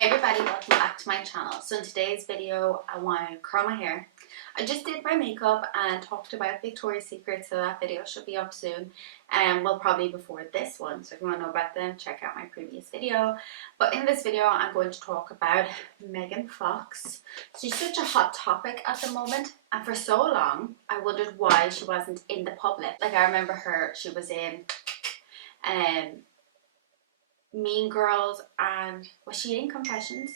Hey everybody, welcome back to my channel. So in today's video I want to curl my hair. I just did my makeup and talked about Victoria's Secret, so that video should be up soon, and well, probably before this one, so if you want to know about them, check out my previous video. But in this video I'm going to talk about Megan Fox. She's such a hot topic at the moment, and for so long I wondered why she wasn't in the public. Like, I remember her, she was in Mean Girls, and was she in Confessions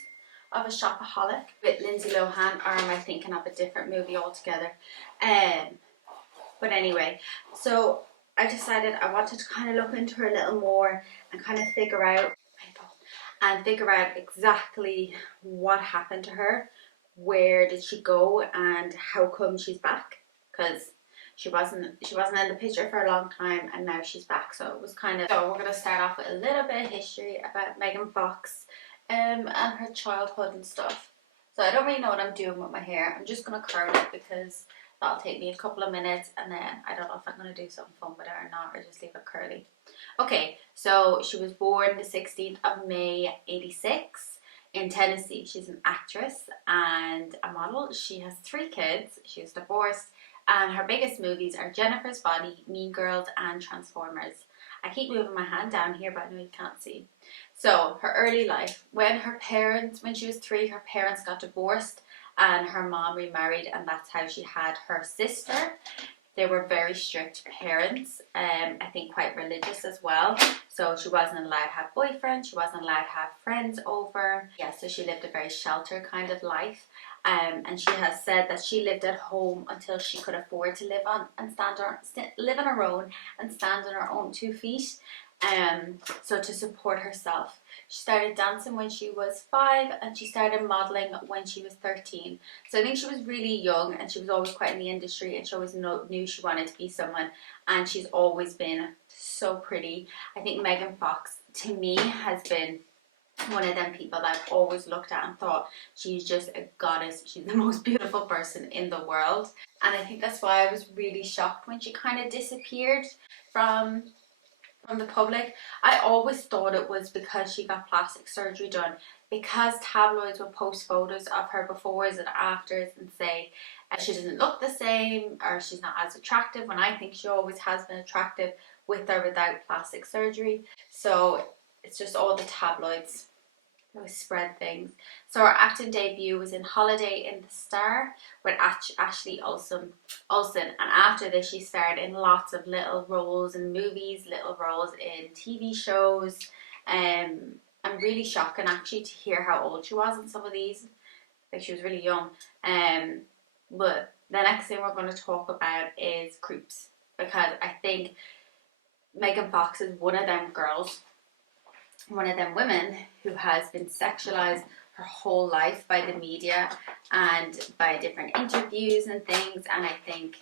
of a Shopaholic with Lindsay Lohan, or am I thinking of a different movie altogether? But anyway, so I decided I wanted to kind of look into her a little more and kind of figure out exactly what happened to her, where did she go, and how come she's back, because she wasn't in the picture for a long time and now she's back. So it was kind of, so we're going to start off with a little bit of history about Megan Fox and her childhood and stuff. So I don't really know what I'm doing with my hair. I'm just going to curl it because that'll take me a couple of minutes, and then I don't know if I'm going to do something fun with it or not, or just leave it curly. Okay, so she was born the 16th of May 86 in Tennessee. She's an actress and a model. She has 3 kids. She's divorced, and her biggest movies are Jennifer's Body, Mean Girls, and Transformers. I keep moving my hand down here, but I know you can't see. So her early life, when she was 3, her parents got divorced and her mom remarried, and that's how she had her sister. They were very strict parents, I think quite religious as well. So she wasn't allowed to have boyfriends, she wasn't allowed to have friends over. Yeah, so she lived a very sheltered kind of life. And she has said that she lived at home until she could afford to live on her own and stand on her own 2 feet. So to support herself. She started dancing when she was 5, and she started modelling when she was 13. So I think she was really young, and she was always quite in the industry, and she always knew she wanted to be someone, and she's always been so pretty. I think Megan Fox, to me, has been one of them people that I've always looked at and thought she's just a goddess. She's the most beautiful person in the world, and I think that's why I was really shocked when she kind of disappeared from the public. I always thought it was because she got plastic surgery done, because tabloids would post photos of her befores and afters and say she doesn't look the same or she's not as attractive, when I think she always has been attractive with or without plastic surgery. So it's just all the tabloids spread things. So her acting debut was in Holiday in the Star with Ashley Olsen, and after this she starred in lots of little roles in movies, little roles in TV shows. I'm really shocking actually to hear how old she was in some of these. Like, she was really young. But the next thing we're going to talk about is creeps, because I think Megan Fox is one of them girls, one of them women who has been sexualized her whole life by the media and by different interviews and things, and I think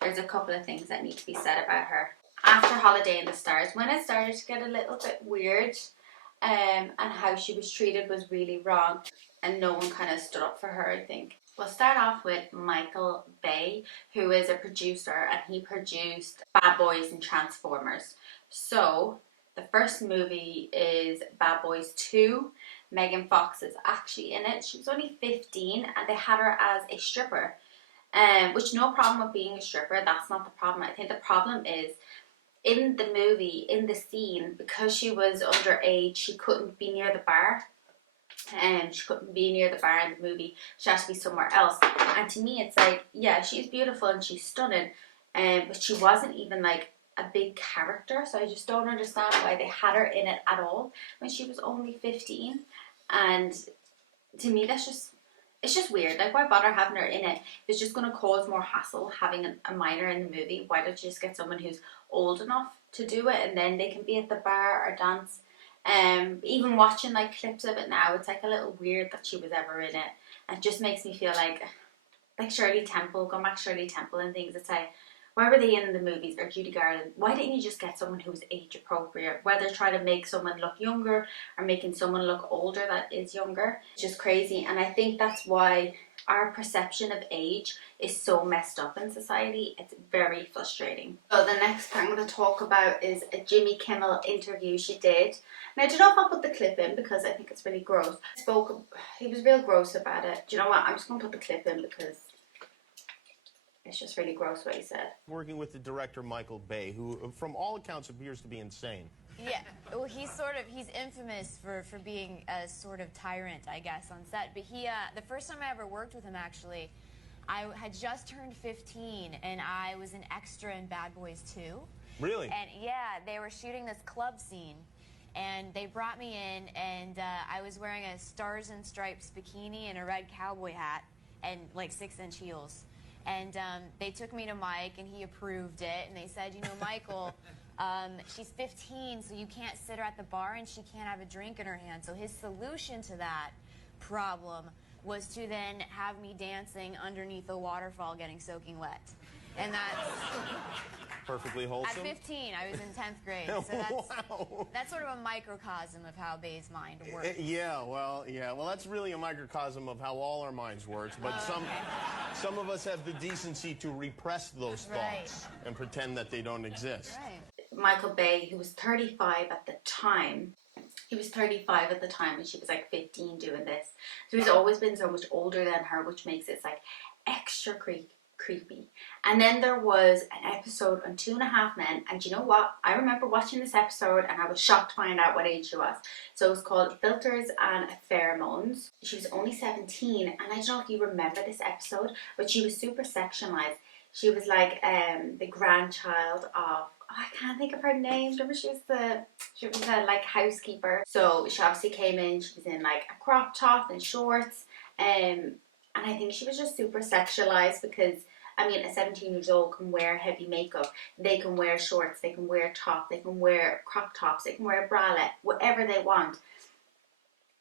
there's a couple of things that need to be said about her. After Holiday in the Stars, when it started to get a little bit weird, and how she was treated was really wrong, and no one kind of stood up for her, I think. We'll start off with Michael Bay, who is a producer, and he produced Bad Boys and Transformers. So the first movie is Bad Boys 2. Megan Fox is actually in it. She was only 15, and they had her as a stripper. Which, no problem with being a stripper, that's not the problem. I think the problem is, in the movie, in the scene, because she was underage, she couldn't be near the bar. She couldn't be near the bar in the movie. She has to be somewhere else. And to me, it's like, yeah, she's beautiful and she's stunning, but she wasn't even like a big character. So I just don't understand why they had her in it at all when she was only 15. And to me, it's just weird. Like, why bother having her in it? It's just going to cause more hassle having a minor in the movie. Why don't you just get someone who's old enough to do it, and then they can be at the bar or dance? Even watching like clips of it now, it's like a little weird that she was ever in it. It just makes me feel like Shirley Temple, going back to Shirley Temple and things. It's like, why were they in the movies? Or Judy Garland? Why didn't you just get someone who was age appropriate? Whether try to make someone look younger or making someone look older that is younger. It's just crazy. And I think that's why our perception of age is so messed up in society. It's very frustrating. So the next part I'm going to talk about is a Jimmy Kimmel interview she did. Now, I don't know if I'll put the clip in because I think it's really gross. He was real gross about it. Do you know what? I'm just going to put the clip in because it's just really gross what he said. Working with the director Michael Bay, who from all accounts appears to be insane. Yeah, well, he's infamous for being a sort of tyrant, I guess, on set. But the first time I ever worked with him, actually, I had just turned 15, and I was an extra in Bad Boys 2. Really? And yeah, they were shooting this club scene, and they brought me in, and I was wearing a Stars and Stripes bikini and a red cowboy hat and like 6-inch heels. And they took me to Mike, and he approved it, and they said, you know, Michael, she's 15, so you can't sit her at the bar, and she can't have a drink in her hand. So his solution to that problem was to then have me dancing underneath a waterfall getting soaking wet. And that's... Perfectly wholesome. At 15, I was in 10th grade. So that's, wow. That's sort of a microcosm of how Bay's mind works. Yeah, well, that's really a microcosm of how all our minds work. But some of us have the decency to repress those thoughts and pretend that they don't exist. Right. Michael Bay, who was 35 at the time, when she was like 15 doing this. So he's always been so much older than her, which makes it like extra creepy. And then there was an episode on 2.5 Men, and you know what? I remember watching this episode and I was shocked to find out what age she was. So it was called Filters and Pheromones. She was only 17, and I don't know if you remember this episode, but she was super sexualized. She was like the grandchild of, I can't think of her name. Remember, she was a like housekeeper. So she obviously came in. She was in like a crop top and shorts, and I think she was just super sexualized because, I mean, a 17-year-old can wear heavy makeup. They can wear shorts. They can wear top. They can wear crop tops. They can wear a bralette, whatever they want.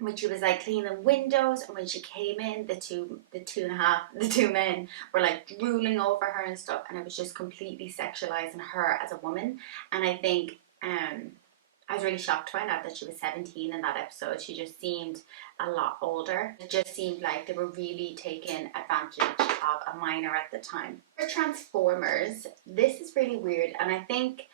When she was like cleaning windows, and when she came in, the two men were like drooling over her and stuff, and it was just completely sexualizing her as a woman. And I think I was really shocked to find out that she was 17 in that episode. She just seemed a lot older. It just seemed like they were really taking advantage of a minor at the time. For Transformers, this is really weird, and I think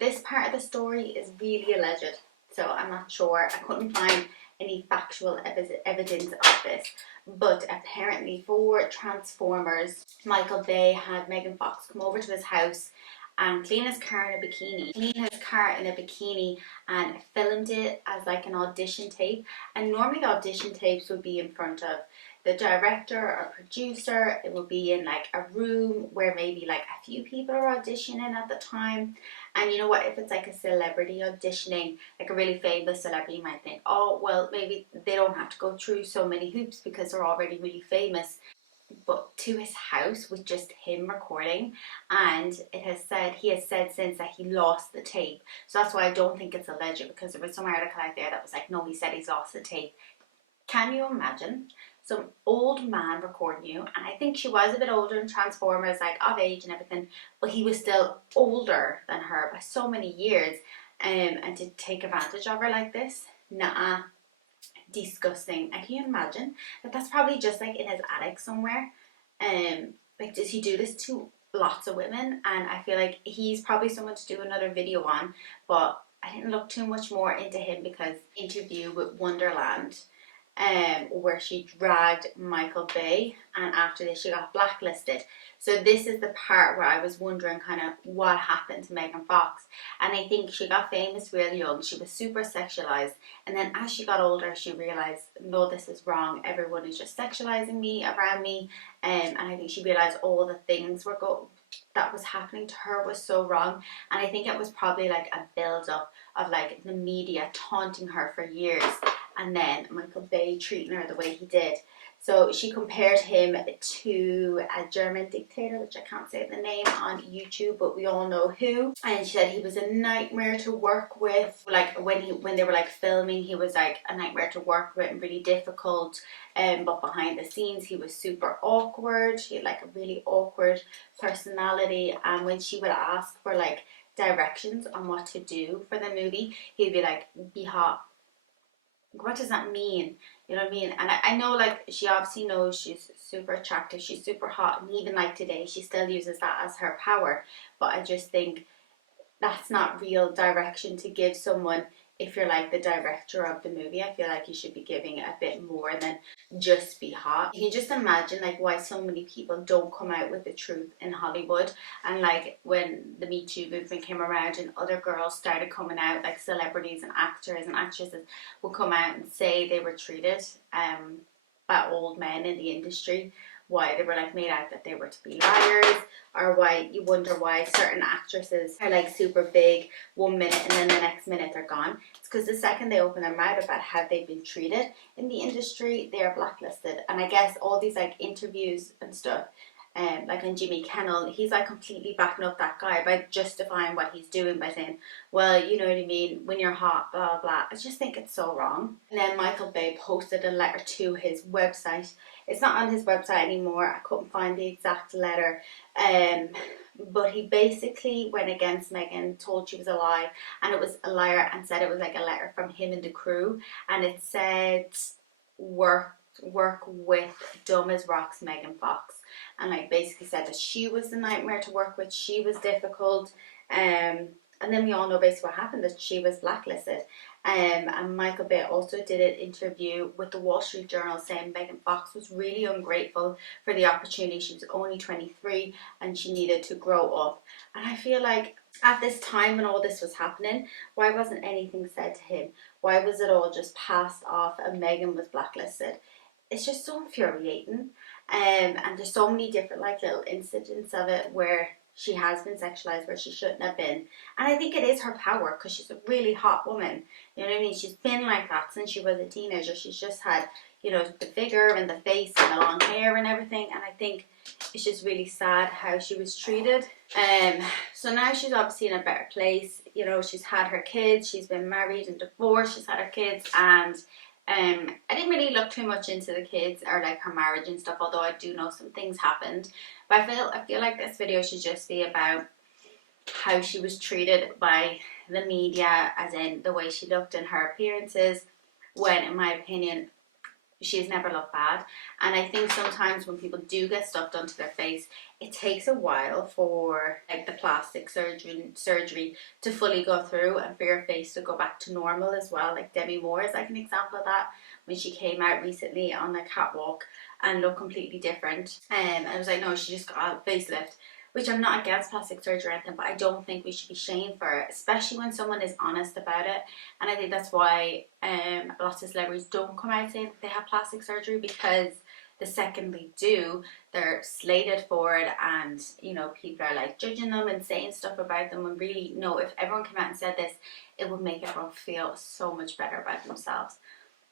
this part of the story is really alleged. So I'm not sure. I couldn't find any factual evidence of this, but apparently for Transformers, Michael Bay had Megan Fox come over to his house and clean his car in a bikini and filmed it as like an audition tape. And normally the audition tapes would be in front of the director or producer. It would be in like a room where maybe like a few people are auditioning at the time. And you know what, if it's like a celebrity auditioning, like a really famous celebrity, you might think, oh, well, maybe they don't have to go through so many hoops because they're already really famous. But to his house with just him recording, and he has said since that he lost the tape. So that's why I don't think it's alleged, because there was some article out there that was like, no, he said he's lost the tape. Can you imagine some old man recording you? And I think she was a bit older in Transformers, like of age and everything, but he was still older than her by so many years, and to take advantage of her like this, nah, disgusting. And can you imagine that that's probably just like in his attic somewhere? Like, does he do this to lots of women? And I feel like he's probably someone to do another video on, but I didn't look too much more into him because interview with Wonderland, where she dragged Michael Bay, and after this she got blacklisted. So this is the part where I was wondering kind of what happened to Megan Fox. And I think she got famous real young. She was super sexualized, and then as she got older she realized, no, this is wrong. Everyone is just sexualizing me around me, and I think she realized all the things that was happening to her was so wrong. And I think it was probably like a build up of like the media taunting her for years, and then Michael Bay treating her the way he did. So she compared him to a German dictator, which I can't say the name on YouTube, but we all know who. And she said he was a nightmare to work with. Like when they were like filming, he was like a nightmare to work with and really difficult. But behind the scenes, he was super awkward. He had like a really awkward personality. And when she would ask for like directions on what to do for the movie, he'd be like, be hot. What does that mean? You know what I mean? And I know, like, she obviously knows she's super attractive, she's super hot, and even like today, she still uses that as her power. But I just think that's not real direction to give someone. If you're like the director of the movie, I feel like you should be giving it a bit more than just be hot. You can just imagine like why so many people don't come out with the truth in Hollywood. And like when the Me Too movement came around and other girls started coming out, like celebrities and actors and actresses would come out and say they were treated by old men in the industry, why they were like made out that they were to be liars, or why you wonder why certain actresses are like super big 1 minute and then the next minute they're gone. It's because the second they open their mouth about how they've been treated in the industry, they are blacklisted. And I guess all these like interviews and stuff, like on Jimmy Kimmel, he's like completely backing up that guy by justifying what he's doing by saying, well, you know what I mean, when you're hot, blah, blah, blah. I just think it's so wrong. And then Michael Bay posted a letter to his website. It's not on his website anymore. I couldn't find the exact letter. But he basically went against Megan, told she was a lie, and it was a liar, and said it was like a letter from him and the crew. And it said, work with dumb as rocks Megan Fox. And like basically said that she was the nightmare to work with, she was difficult. And then we all know basically what happened, that she was blacklisted. And Michael Bay also did an interview with the Wall Street Journal saying Megan Fox was really ungrateful for the opportunity. She was only 23 and she needed to grow up. And I feel like at this time when all this was happening, why wasn't anything said to him? Why was it all just passed off and Megan was blacklisted? It's just so infuriating. And there's so many different like little incidents of it where she has been sexualized where she shouldn't have been. And I think it is her power because she's a really hot woman. You know what I mean? She's been like that since she was a teenager. She's just had, you know, the figure and the face and the long hair and everything. And I think it's just really sad how she was treated. So now she's obviously in a better place. You know, she's had her kids. She's been married and divorced. She's had her kids. And I didn't really look too much into the kids or like her marriage and stuff, although I do know some things happened. But I feel like this video should just be about how she was treated by the media, as in the way she looked and her appearances, when in my opinion she's never looked bad. And I think sometimes when people do get stuff done to their face, it takes a while for like the plastic surgery to fully go through and for your face to go back to normal as well. Like Demi Moore is like an example of that, when she came out recently on the catwalk and looked completely different. And I was like, no, she just got a facelift. Which I'm not against plastic surgery or anything, but I don't think we should be shamed for it, especially when someone is honest about it. And I think that's why lots of celebrities don't come out saying they have plastic surgery, because the second they do, they're slated for it, and you know, people are like judging them and saying stuff about them. And really, no, if everyone came out and said this, it would make everyone feel so much better about themselves.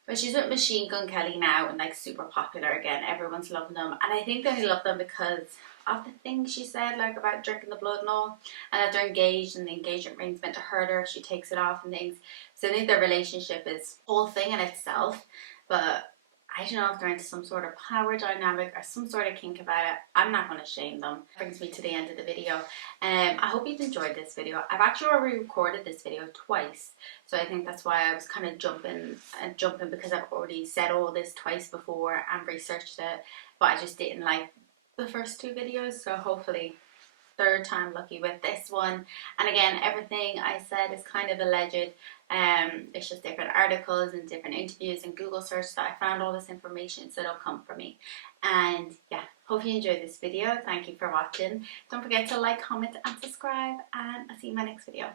But she's with Machine Gun Kelly now and like super popular again. Everyone's loving them, and I think they only love them because of the things she said, like about drinking the blood and all, and that they're engaged and the engagement ring's meant to hurt her if she takes it off and things. So I think their relationship is a whole thing in itself. But I don't know if they're into some sort of power dynamic or some sort of kink about it. I'm not going to shame them. That brings me to the end of the video. I hope you've enjoyed this video. I've actually already recorded this video twice, so I think that's why I was kind of jumping because I've already said all this twice before and researched it, but I just didn't like the first two videos. So hopefully third time lucky with this one. And again, everything I said is kind of alleged. It's just different articles and different interviews and Google search that I found all this information, so don't come from me. And yeah, hope you enjoyed this video. Thank you for watching. Don't forget to like, comment and subscribe, and I'll see you in my next video.